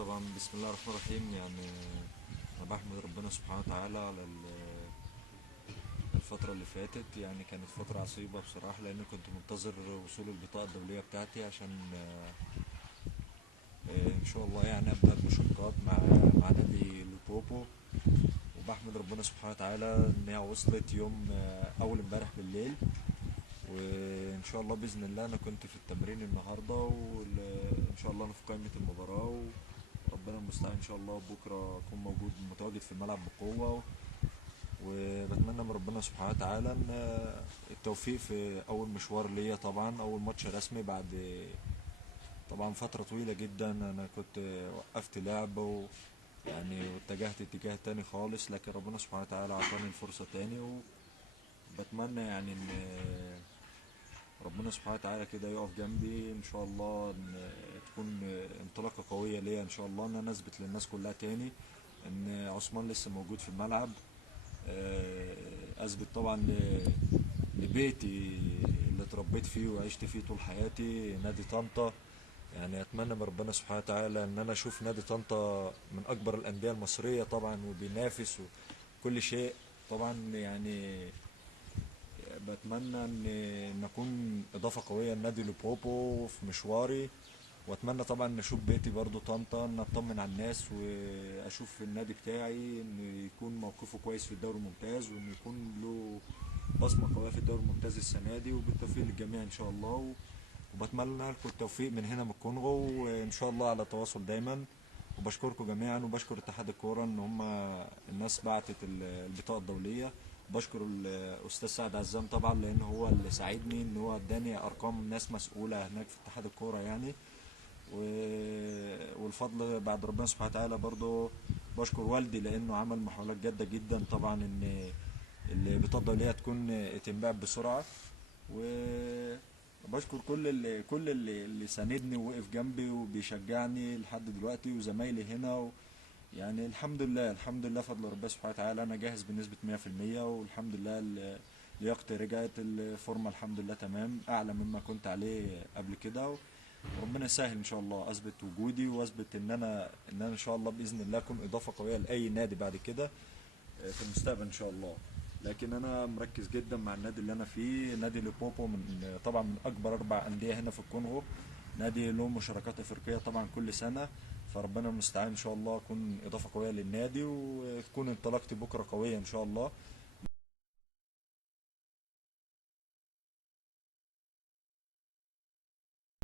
طبعا بسم الله الرحمن الرحيم. أنا بحمد ربنا سبحانه وتعالى على الفترة اللي فاتت. كانت فترة عصيبة بصراحة، لأن كنت منتظر وصول البطاقة الدولية بتاعتي عشان إن شاء الله أبدأ المشاركات مع نادي لوبوبو. وبحمد ربنا سبحانه وتعالى إن هي وصلت يوم أول امبارح بالليل. وإن شاء الله بإذن الله أنا كنت في التمرين النهاردة، وإن شاء الله أنا في قائمة المباراة. وربنا المستعان إن شاء الله بكرة أكون موجود متواجد في الملعب بقوة. وبتمنى من ربنا سبحانه وتعالى ان التوفيق في اول مشوار ليا، طبعا اول ماتش رسمي بعد طبعا فترة طويلة جدا. انا كنت وقفت لعب واتجهت اتجاه تاني خالص، لكن ربنا سبحانه وتعالى عطاني الفرصة تاني. وبتمنى ان ربنا سبحانه وتعالى كده يقف جنبي ان شاء الله، ان تكون انطلاقة قوية ليا ان شاء الله، ان انا اثبت للناس كلها تاني ان عثمان لسه موجود في الملعب. اثبت طبعا لبيتي اللي اتربيت فيه وعشت فيه طول حياتي، نادي طنطا. اتمنى من ربنا سبحانه وتعالى ان انا اشوف نادي طنطا من اكبر الانديه المصريه طبعا، وبينافس وكل شيء طبعا. بتمنى ان اكون اضافه قويه لنادي لوبوبو في مشواري. واتمنى طبعا ان اشوف بيتي برضو طنطا، ان اطمن على الناس واشوف النادي بتاعي ان يكون موقفه كويس في الدوري الممتاز، وان يكون له بصمه قويه في الدوري الممتاز السنه دي. وبالتوفيق للجميع ان شاء الله. وبتمنى لكم التوفيق من هنا من الكونغو، وان شاء الله على تواصل دايما. وبشكركم جميعا، وبشكر اتحاد الكوره ان هم الناس بعتت البطاقه الدوليه. بشكر الاستاذ سعد عزام طبعا، لان هو اللي ساعدني، ان هو اداني ارقام ناس مسؤوله هناك في اتحاد الكوره والفضل بعد ربنا سبحانه وتعالى. برضه بشكر والدي لانه عمل محاولات جاده جدا طبعا، ان البطاقه الدوليه تكون تنباع بسرعه. وبشكر كل اللي ساندني ووقف جنبي وبيشجعني لحد دلوقتي، وزمايلي هنا الحمد لله الحمد لله، فضل ربنا سبحانه وتعالى انا جاهز بنسبه 100%. والحمد لله لياقتي رجعت، الفورمه الحمد لله تمام، اعلى مما كنت عليه قبل كده. وربنا يسهل ان شاء الله اثبت وجودي، واثبت ان انا ان شاء الله باذن الله اكون اضافه قويه لاي نادي بعد كده في المستقبل ان شاء الله. لكن انا مركز جدا مع النادي اللي انا فيه، نادي ليبوبو، طبعا من اكبر 4 انديه هنا في الكونغو. نادي له مشاركات افريقيه طبعا كل سنه. فربنا المستعان ان شاء الله اكون اضافه قويه للنادي، وتكون انطلاقتي بكره قويه ان شاء الله.